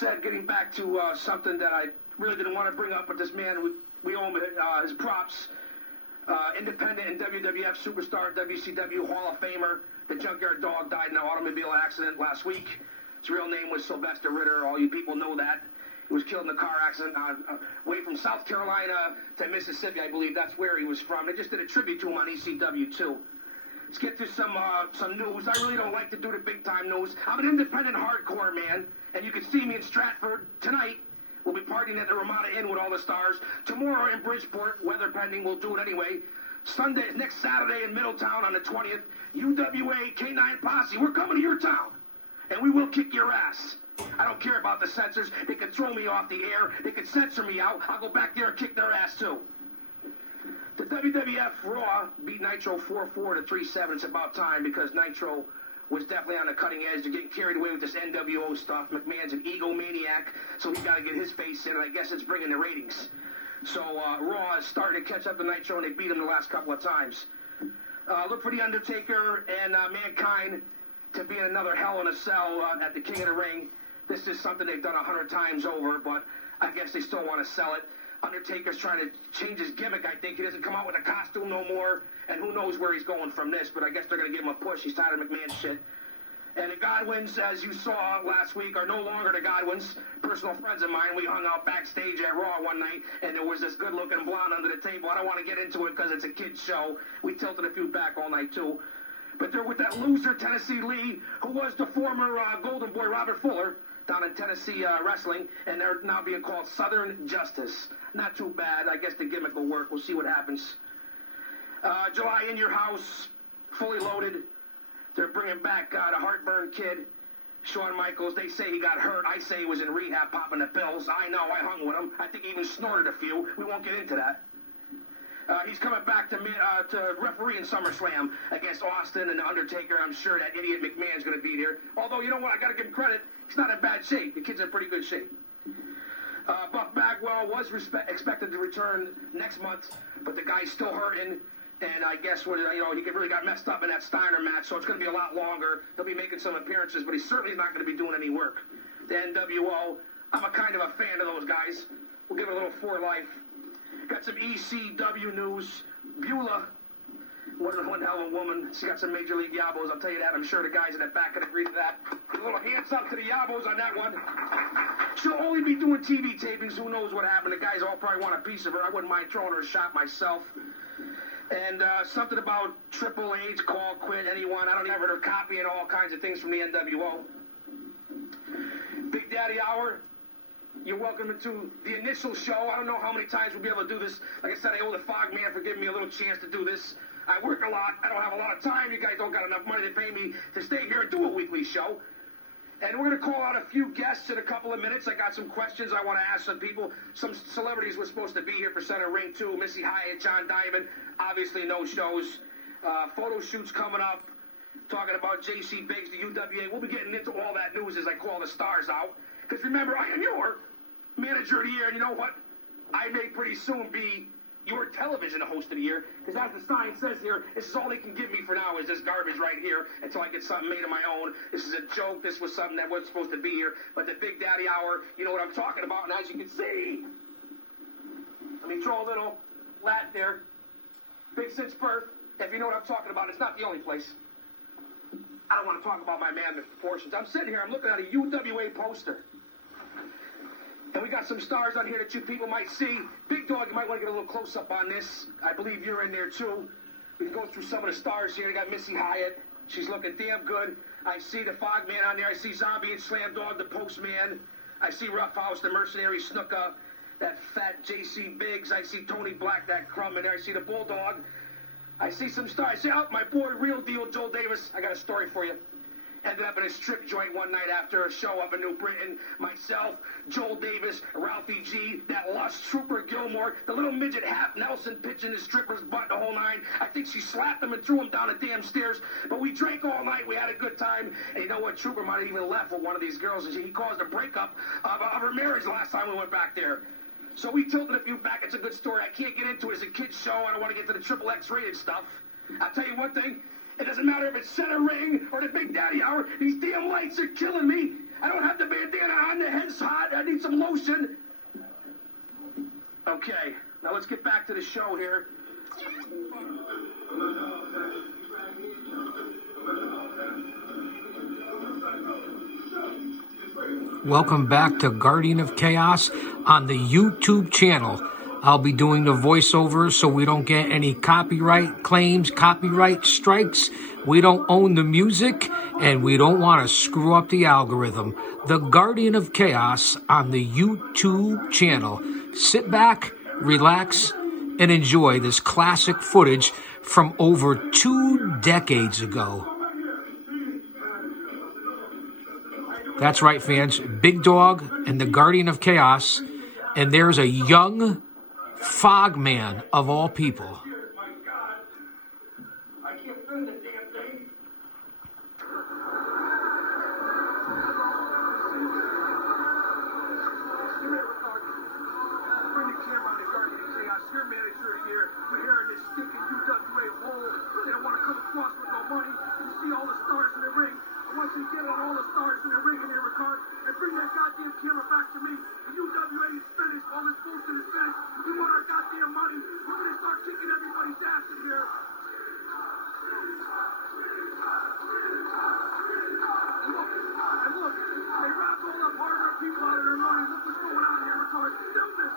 Getting back to something that I really didn't want to bring up, but this man, we owe him his props. Independent and WWF superstar, WCW Hall of Famer, the Junkyard Dog died in an automobile accident last week. His real name was Sylvester Ritter. All you people know that. He was killed in a car accident away from South Carolina to Mississippi, I believe. That's where he was from. They just did a tribute to him on ECW, too. Let's get to some news. I really don't like to do the big-time news. I'm an independent hardcore man, and you can see me in Stratford tonight. We'll be partying at the Ramada Inn with all the stars. Tomorrow in Bridgeport, weather pending, we'll do it anyway. Sunday, next Saturday in Middletown on the 20th, UWA K9 Posse. We're coming to your town, and we will kick your ass. I don't care about the censors. They can throw me off the air. They can censor me out. I'll go back there and kick their ass, too. The WWF Raw beat Nitro 4-4 to 3-7. It's about time because Nitro was definitely on the cutting edge. They're getting carried away with this NWO stuff. McMahon's an egomaniac, so he's got to get his face in, and I guess it's bringing the ratings. So Raw is starting to catch up to Nitro, and they beat him the last couple of times. Look for The Undertaker and Mankind to be in another Hell in a Cell at the King of the Ring. This is something they've done 100 times over, but I guess they still want to sell it. Undertaker's trying to change his gimmick, I think. He doesn't come out with a costume no more, and who knows where he's going from this, but I guess they're going to give him a push. He's tired of McMahon shit. And the Godwins, as you saw last week, are no longer the Godwins. Personal friends of mine, we hung out backstage at Raw one night, and there was this good-looking blonde under the table. I don't want to get into it because it's a kid's show. We tilted a few back all night, too. But they're with that loser, Tennessee Lee, who was the former Golden Boy Robert Fuller, down in Tennessee wrestling, and they're now being called Southern Justice. Not too bad. I guess the gimmick will work. We'll see what happens. July in your house, fully loaded. They're bringing back the Heartburn Kid, Shawn Michaels. They say he got hurt. I say he was in rehab popping the pills. I know. I hung with him. I think he even snorted a few. We won't get into that. He's coming back to referee in SummerSlam against Austin and The Undertaker. I'm sure that idiot McMahon's going to be there. Although, you know what? I got to give him credit. He's not in bad shape. The kid's in pretty good shape. Buck Bagwell was expected to return next month, but the guy's still hurting. And I guess he really got messed up in that Steiner match, so it's going to be a lot longer. He'll be making some appearances, but he certainly is not going to be doing any work. The NWO, I'm a kind of a fan of those guys. We'll give it a little for life. Got some ECW news. Beulah, one hell of a woman. She got some Major League Yabos, I'll tell you that. I'm sure the guys in the back can agree to that. A little hands up to the Yabos on that one. She'll only be doing TV tapings. Who knows what happened? The guys all probably want a piece of her. I wouldn't mind throwing her a shot myself. And something about Triple H, call, quit, anyone. I don't even heard her copying all kinds of things from the NWO. Big Daddy Hour. You're welcome into the initial show. I don't know how many times we'll be able to do this. Like I said, I owe the Fog Man for giving me a little chance to do this. I work a lot. I don't have a lot of time. You guys don't got enough money to pay me to stay here and do a weekly show. And we're going to call out a few guests in a couple of minutes. I got some questions I want to ask some people. Some celebrities were supposed to be here for Center Ring, too. Missy Hyatt, John Diamond. Obviously, no shows. Photo shoots coming up. Talking about J.C. Biggs, the UWA. We'll be getting into all that news as I call the stars out. Because remember, I am your manager of the year. And you know what? I may pretty soon be your television host of the year, because as the sign says here, this is all they can give me for now is this garbage right here until I get something made of my own. This is a joke. This was something that wasn't supposed to be here. But the Big Daddy Hour, you know what I'm talking about. And as you can see, let me throw a little lat there. Big since birth. If you know what I'm talking about, it's not the only place. I don't want to talk about my mammoth proportions. I'm sitting here, I'm looking at a UWA poster. And we got some stars on here that you people might see. Big Dog, you might want to get a little close-up on this. I believe you're in there, too. We can go through some of the stars here. You got Missy Hyatt. She's looking damn good. I see the Fog Man on there. I see Zombie and Slam Dog, the Postman. I see Rough House, the Mercenary Snuka, that fat J.C. Biggs. I see Tony Black, that crumb in there. I see the Bulldog. I see some stars. I see, my boy, Real Deal, Joel Davis. I got a story for you. Ended up in a strip joint one night after a show up in New Britain. Myself, Joel Davis, Ralphie G, that lust Trooper Gilmore, the little midget half Nelson pitching his stripper's butt the whole nine. I think she slapped him and threw him down the damn stairs. But we drank all night. We had a good time. And you know what? Trooper might have even left with one of these girls. And he caused a breakup of her marriage the last time we went back there. So we tilted a few back. It's a good story. I can't get into it. It's a kid's show. I don't want to get to the triple X rated stuff. I'll tell you one thing. It doesn't matter if it's Center Ring or the Big Daddy Hour. These damn lights are killing me. I don't have the bandana on. The head's hot. I need some lotion. Okay, now let's get back to the show here. Welcome back to Guardian of Chaos on the YouTube channel. I'll be doing the voiceovers so we don't get any copyright claims, copyright strikes. We don't own the music, and we don't want to screw up the algorithm. The Guardian of Chaos on the YouTube channel. Sit back, relax, and enjoy this classic footage from over 2 decades ago. That's right, fans. Big Dog and the Guardian of Chaos. And there's a young Fogman of all people. My God. I can't fend the damn thing. Bring the camera on the Guardian of Chaos. Your manager of the year. We're here in this stinking UWA hole. They don't want to come across with no money. You see all the stars in the ring. I want you to get on all the stars in the ring in here, Ricard, and bring that goddamn camera back to me. The UWA is finished. All this bullshit is finished. We want our goddamn money. We're going to start kicking everybody's ass in here. And look, they robbed all the hardware people out of their money. Look what's going on here, Ricard. Film this.